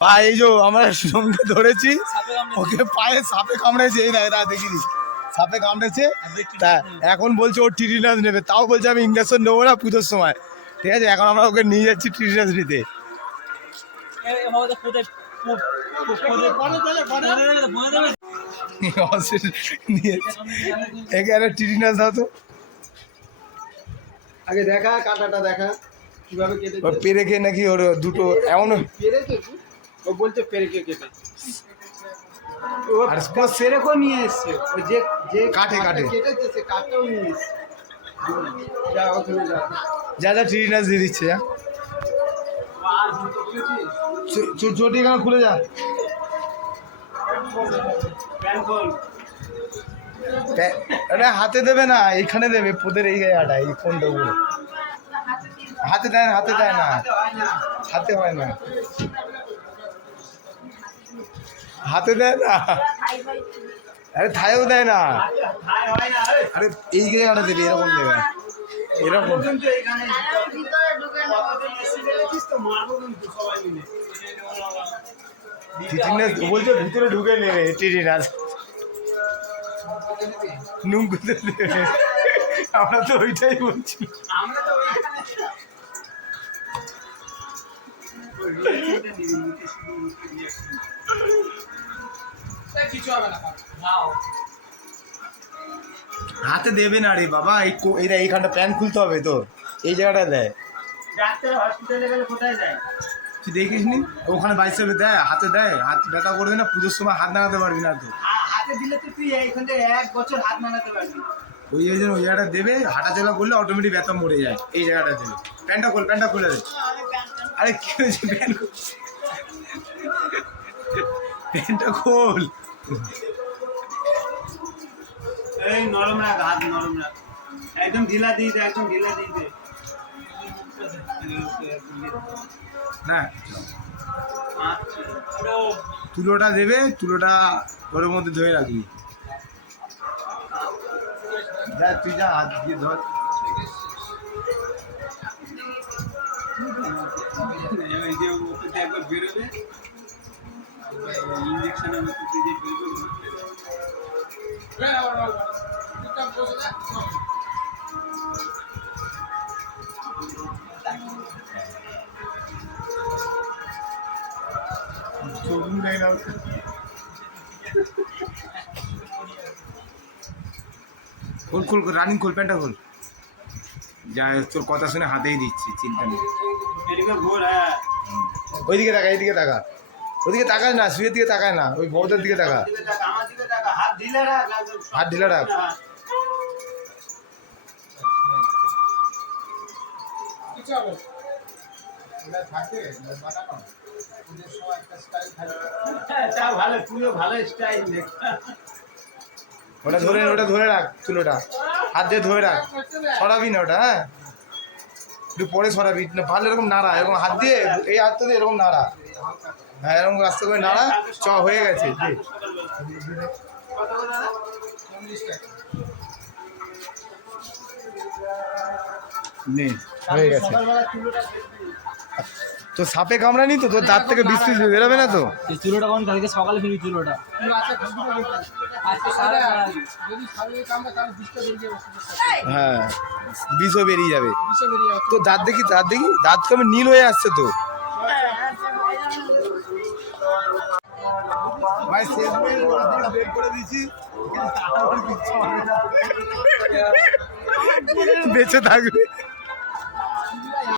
পা এই যে আমরা সোমকে ধরেছি ওকে পায়ে সাপে কামড়েছে এই দেখ তা দেখিনি। সাপে কামড়েছে তা এখন বলছে ও টিটিনাস নেবে তাও বলছে আমি ইঞ্জেকশন নেব না পুজোর সময়। ঠিক আছে এখন আমরা ওকে নিয়ে যাচ্ছি টিটিনাস নিতে। নিয়ে এখানে টিটিনাস দাও তো। আগে দেখা কাটাটা দেখা কীভাবে কেটে ওর পেরেকে নাকি ওর দুটো এমন পেরেকে কি? ও বলছে পেরেকে কেটে ও সেরেকও নিয়ে এসছে। ওই যে যে কাটে, কাটে। কেটেছে সে কাটেও নিয়ে এসছে। যা ওখানে যা। যা যা টিটিনাস দিয়ে দিচ্ছে যা। চটি এখানে খুলে যা। আরে হাতে দেবে না এখানে দেবে পোদের এই জায়গাটা এই কোনটা উপরে হাতে দেয় না হাতে দেয় না। হাতে হয় না। হাতে দেয় না? আরে থায়েও দেয় না। আরে এই জায়গাটা দেবে, এরকম দেবে এরকম। টিটিনাস বলছে ভিতরে ঢুকে নেবে টিটিনাস নুঙ্গুতে দেবে আমরা তো ওইটাই বলছি। আমরা তো ওইখানে হাতে দেবে না রে বাবা এই এইটা এইখানটা প্যান্ট খুলতে হবে তো এই জায়গাটা দেয় ডাক্তার হসপিটালে গেলে কোথায় যায়? তুই দেখিস নি? ওখানে বাইসেপে দেয় হাতে দেয় হাত ব্যথা করবে না পুজোর সময় হাত নাড়াতে পারবি না তো। হাতে দিলে তো তুই এইখান থেকে এক বছর হাত নাড়াতে পারবি। ওই জন্য ওই জায়গাটা দেবে হাঁটা চলা করলে অটোমেটিক ব্যথা মরে যায়। এই জায়গাটা দেবে। প্যান্টটা খোল প্যান্টটা খুলে দে। আরে কি হয়েছে? প্যান্ট প্যান্টটা খোল এই নরম রাখ হাত নরম রাখ। একদম ঢিলা দিয়ে দে একদম ঢিলা দিয়ে দে। না। তুলোটা দেবে তুলোটা ওর মধ্যে ধরে রাখবি। দেখ তুই যা হাত দিয়ে ধর। একবার বেরোবে। ইঞ্জেকশনের ওষুধ দিয়ে বেরোবে চোখ মুড়ে গেল খোল খোল রানিং খোল প্যান্টটা খোল যা তোর কথা শুনে হাতেই দিচ্ছি চিন্তা নেই। এদিকে ঘোর হ্যাঁ ওইদিকে তাকা এইদিকে তাকা ওইদিকে তাকাস না শুয়ের দিকে তাকায় না, ওই বউদের দিকে তাকা হাত ঢিলা রাখ। ওটা ধরে ওটা ধরে রাখ চুলোটা। হাত দিয়ে ধরে রাখ। সরাবি না ওটা হ্যাঁ? একটু পরে সরাবি ভালো এরকম নাড়া, এরকম হাত দিয়ে, এই হাতটা দিয়ে এরকম নাড়া। হ্যাঁ এরকম রাস্তা করে নাড়া চ হয়ে গেছে? হয়ে দেখবি। তো সাপে কামড়ানি তো তোর দাঁত থেকে বিষ বেরোবে না তো? চুলোটা কোন কালকে? সকালে ফিরি চুলোটা। হ্যাঁ বিষও বেরিয়ে যাবে। তো দাঁত দেখি দাঁত দেখি দাঁত কেমন নীল হয়ে আসছে তো। বেঁচে থাকবে।